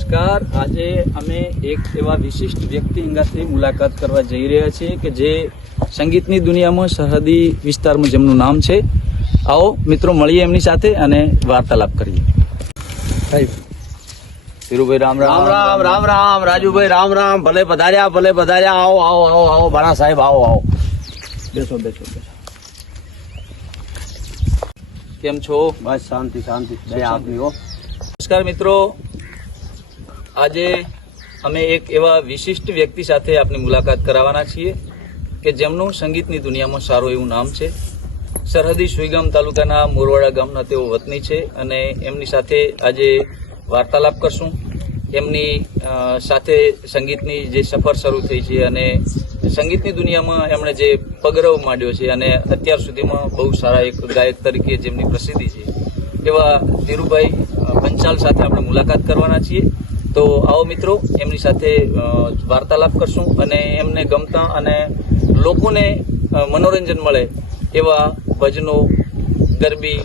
નમસ્કાર। આજે અમે એક એવા વિશિષ્ટ વ્યક્તિ અંગાથી મુલાકાત કરવા જઈ રહ્યા છીએ કે જે સંગીતની દુનિયામાં સરહદી વિસ્તારમાં જેમનું નામ છે। આવો મિત્રો મળીએ એમની સાથે અને વાર્તાલાપ કરીએ। ધીરુભાઈ રામ રામ રામ રામ રામ રાજુભાઈ રામ રામ। ભલે પધાર્યા આવો આવો આવો આવો બાણા સાહેબ આવો આવો બેસો બેસો બેસો। કેમ છો? બસ શાંતિ શાંતિ આપની હો। નમસ્કાર મિત્રો, આજે અમે એક એવા વિશિષ્ટ વ્યક્તિ સાથે આપની મુલાકાત કરાવવાના છીએ કે જેમનું સંગીતની દુનિયામાં સારું એવું નામ છે। સરહદી સુઈગામ તાલુકાના મોરવાડા ગામના તેઓ વતની છે અને એમની સાથે આજે વાર્તાલાપ કરશું। એમની સાથે સંગીતની જે સફર શરૂ થઈ છે અને સંગીતની દુનિયામાં એમણે જે પગરવ માંડ્યો છે અને અત્યાર સુધીમાં બહુ સારા એક ગાયક તરીકે જેમની પ્રસિદ્ધિ છે એવા ધીરુભાઈ પંચાલ સાથે આપણે મુલાકાત કરવાના છીએ। તો આવો મિત્રો એમની સાથે વાર્તાલાપ કરશું અને એમને ગમતા અને લોકોને મનોરંજન મળે એવા ભજનો, ગરબી,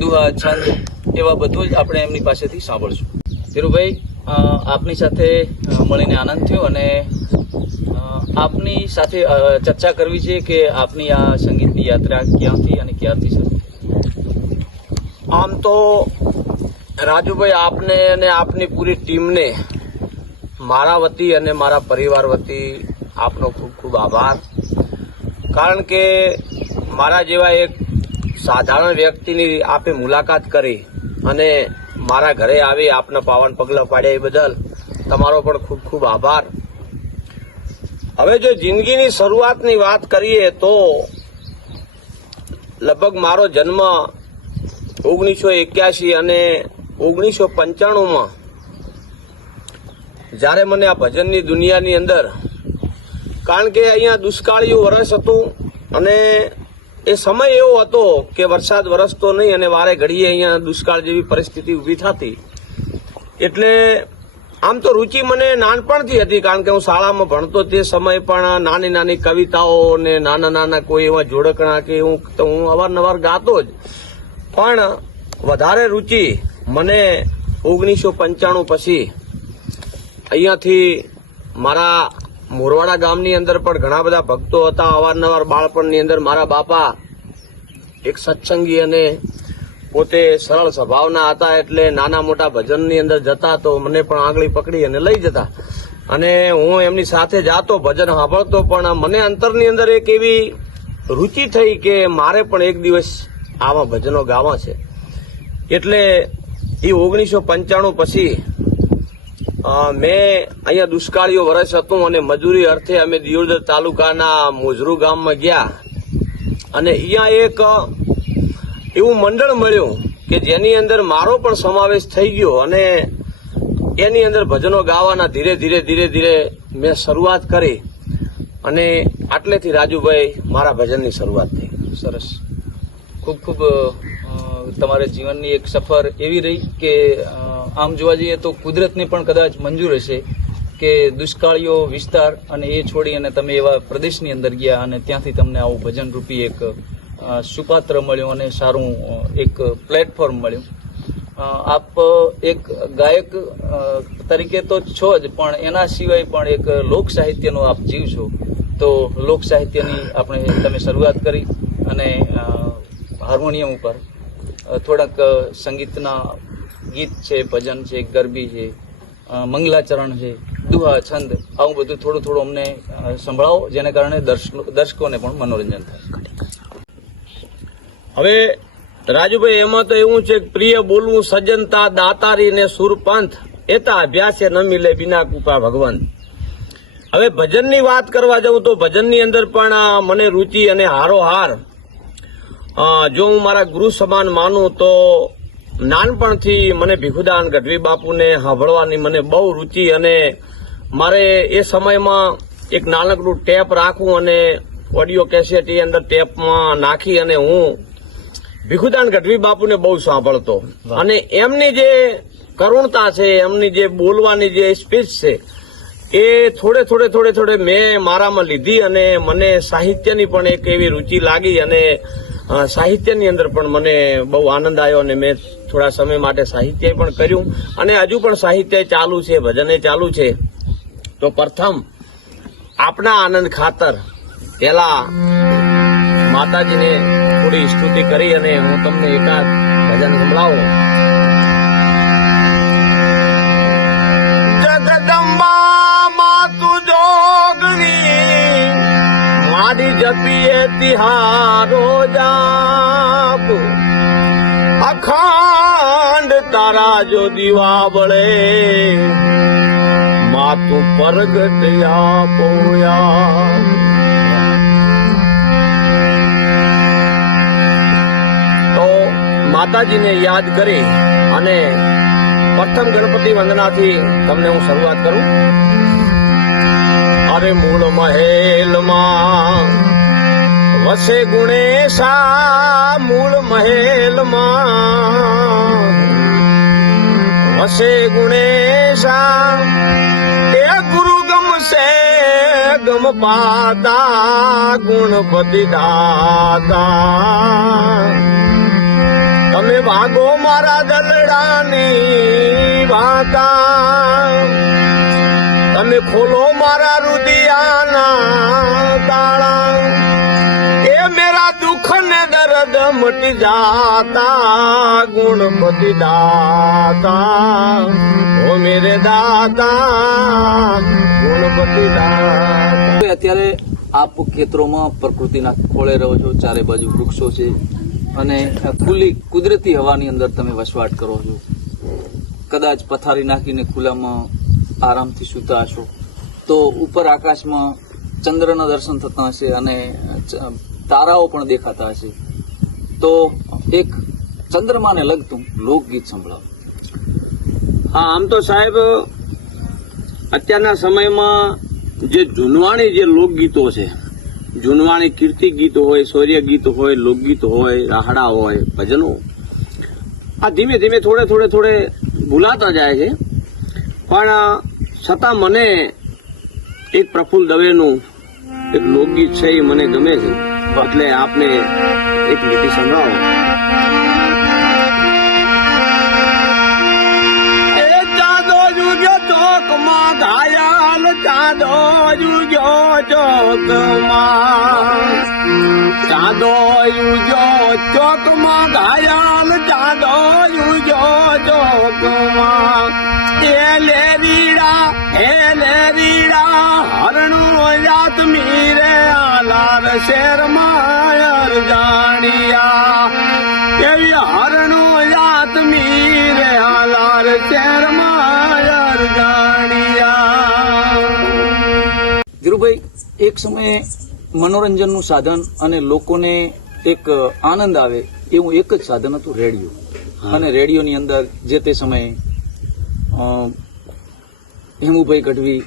દુહા, છંદ એવા બધું જ આપણે એમની પાસેથી સાંભળશું। ધીરુભાઈ, આપની સાથે મળીને આનંદ થયો અને આપની સાથે ચર્ચા કરવી છે કે આપની આ સંગીતની યાત્રા ક્યાંથી અને ક્યારથી શરૂ? આમ તો રાજુભાઈ આપને અને આપની પૂરી ટીમને મારા વતી અને મારા પરિવાર વતી આપનો ખૂબ ખૂબ આભાર। કારણ કે મારા જેવા એક સાધારણ વ્યક્તિની આપે મુલાકાત કરી અને મારા ઘરે આવી આપના પાવન પગલાં પાડ્યા એ બદલ તમારો પણ ખૂબ ખૂબ આભાર। હવે જો જિંદગીની શરૂઆતની વાત કરીએ તો લગભગ મારો જન્મ 1981 અને 1995માં જ્યારે મને આ ભજનની દુનિયાની અંદર, કારણ કે અહીંયા દુષ્કાળીયું વર્ષ હતું અને એ સમય એવો હતો કે વરસાદ વરસતો નહીં અને વારે ઘડીએ અહીંયા દુષ્કાળ જેવી પરિસ્થિતિ ઊભી થતી। એટલે આમ તો રુચિ મને નાનપણથી હતી, કારણ કે હું શાળામાં ભણતો તે સમયે પણ નાની નાની કવિતાઓ ને નાના નાના કોઈ એવા જોડકણા કે હું અવારનવાર ગાતો જ, પણ વધારે રુચિ મને 1995 પછી અહીંયાથી મારા મોરવાડા ગામની અંદર પણ ઘણા બધા ભક્તો હતા। અવારનવાર બાળપણની અંદર મારા બાપા એક સત્સંગી અને પોતે સરળ સ્વભાવના હતા, એટલે નાના મોટા ભજનની અંદર જતા તો મને પણ આંગળી પકડી અને લઈ જતા અને હું એમની સાથે જાતો, ભજન સાંભળતો, પણ મને અંતરની અંદર એક એવી રુચિ થઈ કે મારે પણ એક દિવસ આવા ભજનો ગાવા છે। એટલે એ 1995 પછી મેં અહીંયા દુષ્કાળીઓ વર્ષ હતું અને મજૂરી અર્થે અમે દિયોદર તાલુકાના મોજરૂ ગામમાં ગયા અને અહીંયા એક એવું મંડળ મળ્યું કે જેની અંદર મારો પણ સમાવેશ થઈ ગયો અને એની અંદર ભજનો ગાવાના ધીરે ધીરે મેં શરૂઆત કરી અને આટલેથી રાજુભાઈ મારા ભજનની શરૂઆત થઈ। સરસ, ખૂબ ખૂબ તમારા જીવનની એક સફર એવી રહી કે આમ જોવા જઈએ તો કુદરતને પણ કદાચ મંજૂર હશે કે દુષ્કાળીઓ વિસ્તાર અને એ છોડી અને તમે એવા પ્રદેશની અંદર ગયા અને ત્યાંથી તમને આવું ભજન રૂપી એક સુપાત્ર મળ્યું અને સારું એક પ્લેટફોર્મ મળ્યું। આપ એક ગાયક તરીકે તો છો જ, પણ એના સિવાય પણ એક લોક સાહિત્યનો આપ જીવ છો, તો લોક સાહિત્યની આપણે તમે શરૂઆત કરી અને હાર્મોનિયમ ઉપર થોડાક સંગીતના ગીત છે, ભજન છે, ગરબી છે, મંગલાચરણ છે, દુહા, છંદ, આવું બધું થોડું થોડું અમને સંભળાવો જેને કારણે દર્શકોને પણ મનોરંજન થાય। હવે રાજુભાઈ એમાં તો એવું છે કે પ્રિય બોલવું સજ્જનતા દાતારી ને સુરપંથ એતા અભ્યાસે ન મિલે બિના કૃપા ભગવાન। હવે ભજનની વાત કરવા જાઉં તો ભજનની અંદર પણ મને રુચિ અને હારોહાર જો હું મારા ગુરુ સમાન માનું તો નાનપણથી મને ભીખુદાન ગઢવી બાપુને સાંભળવાની મને બહુ રુચિ અને મારે એ સમયમાં એક નાનકડું ટેપ રાખવું અને ઓડિયો કેસેટ એ અંદર ટેપમાં નાખી અને હું ભીખુદાન ગઢવી બાપુને બહુ સાંભળતો અને એમની જે કરુણતા છે, એમની જે બોલવાની જે સ્પીચ છે એ થોડે મેં મારામાં લીધી અને મને સાહિત્યની પણ એક એવી રુચિ લાગી અને સાહિત્યની અંદર પણ મને બહુ આનંદ આવ્યો અને મેં થોડા સમય માટે સાહિત્ય પણ કર્યું અને હજુ પણ સાહિત્ય ચાલુ છે, ભજને ચાલુ છે. તો પ્રથમ આપના આનંદ ખાતર પેલા માતાજીને થોડી સ્તુતિ કરી અને હું તમને એકાદ ભજન સંભળાવું. જગદંબા માતુ જોગણી મારી જપીએ તિહારો જાપ અખંડ તારા જો દીવા બળે માતું પરગટ આપોયા. તો માતાજીને યાદ કરી અને પ્રથમ ગણપતિ વંદનાથી તમને હું શરૂઆત કરું. અરે મૂળ મહેલમાં વસે ગુણેશા, મૂળ મહેલમાં વસે ગુણેશા, એ ગુરુ ગમશે ગમ પાતા ગુણપતિ દાતા. તમે ભાગો મારા દલડાની વાતા, તમે ખોલો મારા રુદિયાના તાળા, એ મેરા દુઃખ ને દર્દ મટી જાતા ગુણપતિ દાતા, ઓ મેરે દાતા ગુણપતિ દાતા. અત્યારે આપ ખેતરોમાં પ્રકૃતિના ખોળે રહો છો, ચારે બાજુ વૃક્ષો છે અને ખુલ્લી કુદરતી હવાની અંદર તમે વસવાટ કરો છો. કદાચ પથારી નાખીને ખુલ્લામાં આરામથી સૂતા હશો તો ઉપર આકાશમાં ચંદ્રના દર્શન થતા હશે અને તારાઓ પણ દેખાતા હશે. તો એક ચંદ્રમાને લગતું લોકગીત સંભળાવો. હા, આમ તો સાહેબ અત્યારના સમયમાં જે જૂનવાણી જે લોકગીતો છે, જૂનવાણી કીર્તિ ગીતો હોય, શૌર્ય ગીત હોય, લોકગીત હોય, રાહડા હોય, ભજનો, આ ધીમે ધીમે થોડે ભૂલાતા જાય છે. પણ છતાં મને એક પ્રફુલ્લ દવેનું એક લોકગીત છે એ મને ગમે છે, એટલે આપને એક લીટી સંભળાવો. એ ચાંદો જુગ્યો ચોકમાં ઘાયલ, ચાંદો જુગ્યો ચોકમાં, ચાંદો જુગ્યો ચોકમાં ઘાયલ, ચાંદો જુગ્યો ચોકમાં, એ લેરીડા હરણો જાત મીરે આલાર શેરમાં જાણિયા, એવી હરણો જાત મીરે આલાર શેરમાં જાણિયા. ધીરુભાઈ, એક સમયે મનોરંજનનું સાધન અને લોકોને એક આનંદ આવે એવું એક જ સાધન હતું, રેડિયો. અને રેડિયોની અંદર જે તે સમયે હેમુભાઈ ગઢવી,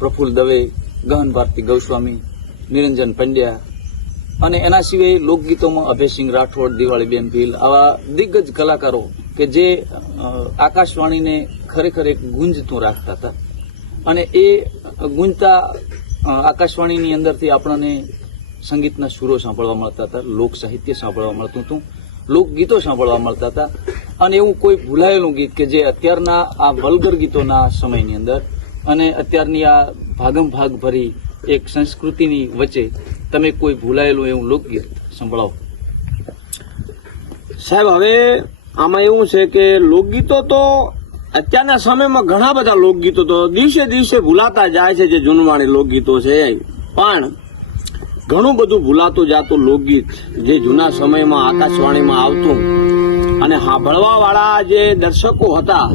પ્રફુલ્લ દવે, ગહન ભારતી ગૌસ્વામી, નિરંજન પંડ્યા અને એના સિવાય લોકગીતોમાં અભયસિંહ રાઠોડ, દિવાળીબેન ભીલ, આવા દિગ્ગજ કલાકારો કે જે આકાશવાણીને ખરેખર એક ગુંજતું રાખતા હતા. અને એ ગુંજતા આકાશવાણીની અંદરથી આપણને સંગીતના સુરો સાંભળવા મળતા હતા, લોક સાહિત્ય સાંભળવા મળતું હતું, લોકગીતો સાંભળવા મળતા હતા. અને એવું કોઈ ભૂલાયેલું ગીત કે જે અત્યારના આ વલ્ગર ગીતોના સમયની અંદર અને અત્યારની આ ભાગમ ભાગ ભરી એક સંસ્કૃતિની વચ્ચે તમે કોઈ ભૂલાયેલું એવું લોકગીત સંભળાવો. સાહેબ, હવે આમાં એવું છે કે લોકગીતો તો અત્યારના સમયમાં ઘણા બધા લોકગીતો તો દિવસે દિવસે ભૂલાતા જાય છે, જે જૂનવાણી લોકગીતો છે. પણ ઘણું બધું ભૂલાતું જાતું લોકગીત જે જૂના સમયમાં આકાશવાણીમાં આવતું અને સાંભળવા વાળા જે દર્શકો હતા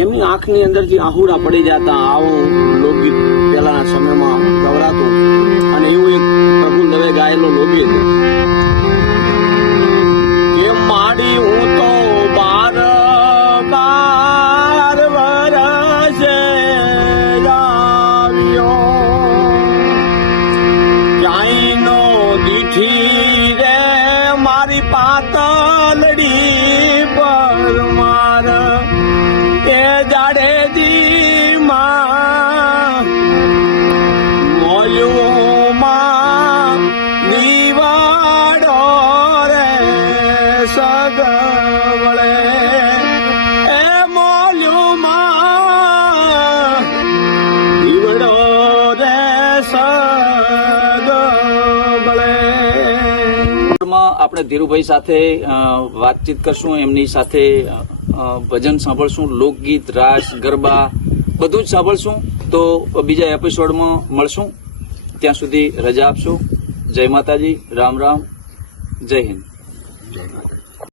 એમની આંખની અંદરથી આહુડા પડી જતા. આવું લોકગીત પહેલાના સમયમાં ગવરાતું અને એવું એક પ્રફુલ્લ દવે ગાયેલો લોકગીત. એ માડી હું તો બાર વરસે આવ્યો, ચાઈનો દીઠી રે મારી પાતલડી પર માર, એ જાડેજી માં મોયુમાં દીવાડ આપણે ધીરુભાઈ સાથે વાતચીત કરશું, એમની સાથે ભજન સાંભળશું, લોકગીત, રાસ, ગરબા બધું જ સાંભળશું. તો બીજા એપિસોડમાં મળશું. ત્યાં સુધી રજા આપશો. જય માતાજી, રામ રામ, જય હિન્દ.